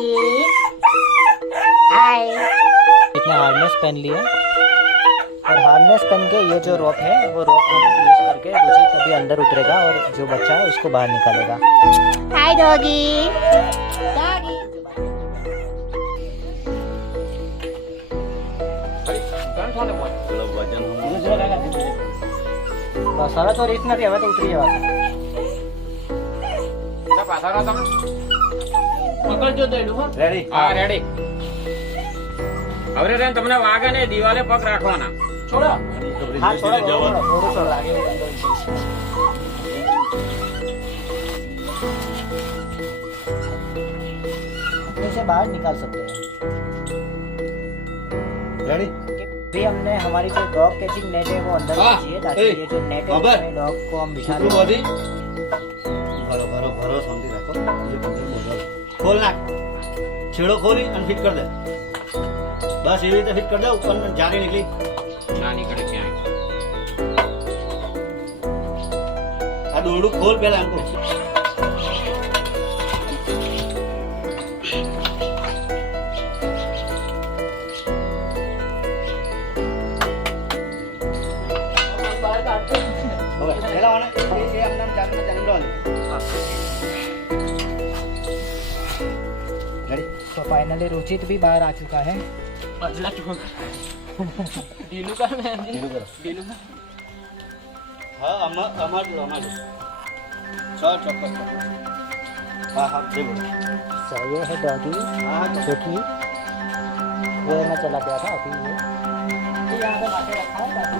Doggy हाय। इतने harness पहन लिए और हार्नेस पहन के ये जो रोप है वो रोप हम यूज करके रुचि तभी अंदर उतरेगा और जो बच्चा है उसको बाहर निकालेगा। हाय डॉगी डॉगी। બસ હવે તો રીત નથી, હવે તો ઉતરી જવા. રેડી? હા રેડી. હવે રેન તમને વાગે ને દિવાલે પગ રાખવાના. છોડો. હા છોડો, છોડો, છોડો, આગે से बाहर निकाल सकते हैं. रेडी? भी हमने हमारी जो डॉग कैचिंग नेट है वो अंदर कीजिए ताकि ये जो नेट है उसमें डॉग को हम बिछा दें. भरो भरो भरो शांति रखो. ये पकड़ बोलो. खोल नाख. छेड़ो खोली और फिट कर दे. बस ये तो फिट कर दे. ऊपर में जारी निकली ના નીકળે ક્યાંય. आ दोड़ू खोल पहले हमको. तो फाइनली रुचित भी बाहर आ चुका है. हाँ अमर चल चौकस. हाँ हाँ दे बोलो. तो ये है डॉगी जो कि वो में चला गया था अभी ये यहाँ पे लाके रखा है ताकि